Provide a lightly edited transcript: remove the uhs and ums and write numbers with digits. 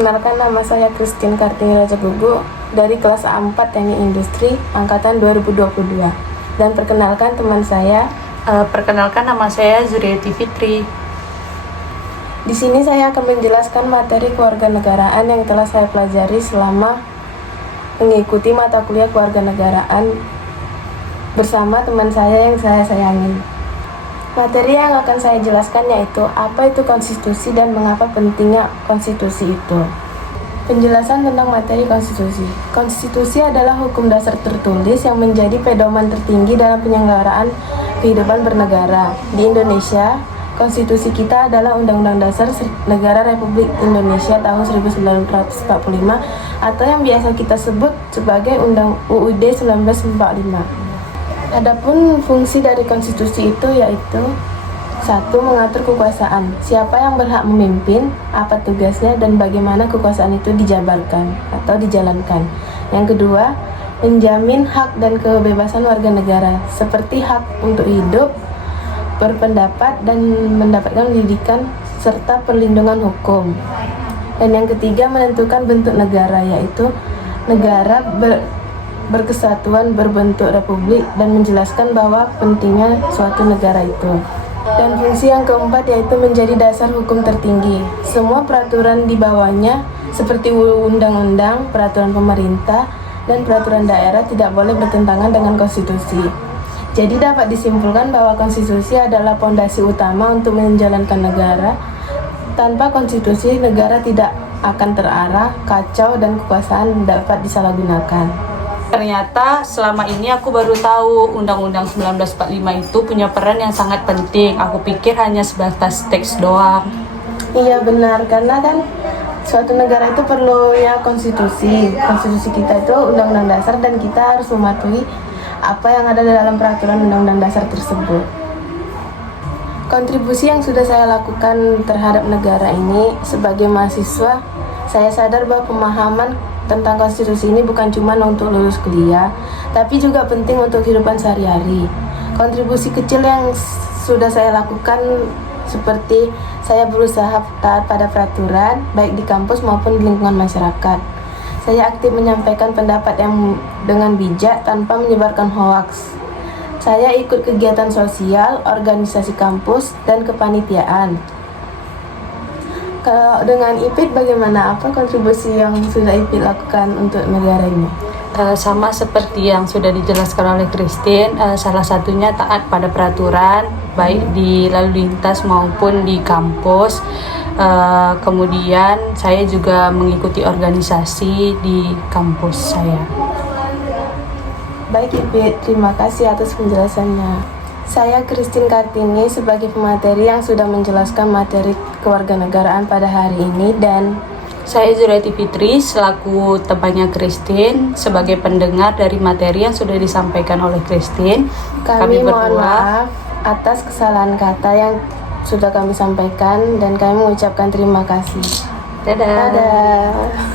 Perkenalkan, nama saya Christine Kartini Rajagugu dari kelas A4 Teknik Industri angkatan 2022. Dan perkenalkan teman saya. Perkenalkan, nama saya Zuriati Fitri. Di sini saya akan menjelaskan materi kewarganegaraan yang telah saya pelajari selama mengikuti mata kuliah kewarganegaraan bersama teman saya yang saya sayangi. Materi yang akan saya jelaskan yaitu apa itu konstitusi dan mengapa pentingnya konstitusi itu. Penjelasan tentang materi konstitusi. Konstitusi adalah hukum dasar tertulis yang menjadi pedoman tertinggi dalam penyelenggaraan kehidupan bernegara. Di Indonesia, konstitusi kita adalah Undang-Undang Dasar Negara Republik Indonesia tahun 1945 atau yang biasa kita sebut sebagai Undang UUD 1945. Adapun fungsi dari konstitusi itu yaitu 1. Mengatur kekuasaan. Siapa yang berhak memimpin, apa tugasnya, dan bagaimana kekuasaan itu dijabarkan atau dijalankan. Yang kedua, menjamin hak dan kebebasan warga negara, seperti hak untuk hidup, berpendapat, dan mendapatkan pendidikan, serta perlindungan hukum. Dan yang ketiga, menentukan bentuk negara, yaitu negara berkesatuan berbentuk republik dan menjelaskan bahwa pentingnya suatu negara itu. Dan fungsi yang keempat yaitu menjadi dasar hukum tertinggi. Semua peraturan di bawahnya seperti undang-undang, peraturan pemerintah, dan peraturan daerah tidak boleh bertentangan dengan konstitusi. Jadi dapat disimpulkan bahwa konstitusi adalah pondasi utama untuk menjalankan negara. Tanpa konstitusi, negara tidak akan terarah, kacau, dan kekuasaan dapat disalahgunakan. Ternyata selama ini aku baru tahu Undang-Undang 1945 itu punya peran yang sangat penting. Aku pikir hanya sebatas teks doang. Iya benar, karena kan suatu negara itu perlu ya konstitusi. Konstitusi kita itu undang-undang dasar dan kita harus mematuhi apa yang ada di dalam peraturan undang-undang dasar tersebut. Kontribusi yang sudah saya lakukan terhadap negara ini sebagai mahasiswa, saya sadar bahwa pemahaman tentang konstitusi ini bukan cuma untuk lulus kuliah, tapi juga penting untuk kehidupan sehari-hari. Kontribusi kecil yang sudah saya lakukan seperti saya berusaha taat pada peraturan, baik di kampus maupun di lingkungan masyarakat. Saya aktif menyampaikan pendapat yang dengan bijak tanpa menyebarkan hoaks. Saya ikut kegiatan sosial, organisasi kampus, dan kepanitiaan. Kalau dengan IPIT bagaimana? Apa kontribusi yang sudah IPIT lakukan untuk negara ini? Sama seperti yang sudah dijelaskan oleh Christine, salah satunya taat pada peraturan, baik di lalu lintas maupun di kampus. Kemudian saya juga mengikuti organisasi di kampus saya. Baik IPIT, terima kasih atas penjelasannya. Saya Christine Kartini sebagai pemateri yang sudah menjelaskan materi kewarganegaraan pada hari ini, dan saya Zuriati Fitri selaku temannya Christine sebagai pendengar dari materi yang sudah disampaikan oleh Christine. Kami mohon maaf atas kesalahan kata yang sudah kami sampaikan dan kami mengucapkan terima kasih. Dadah. Dadah.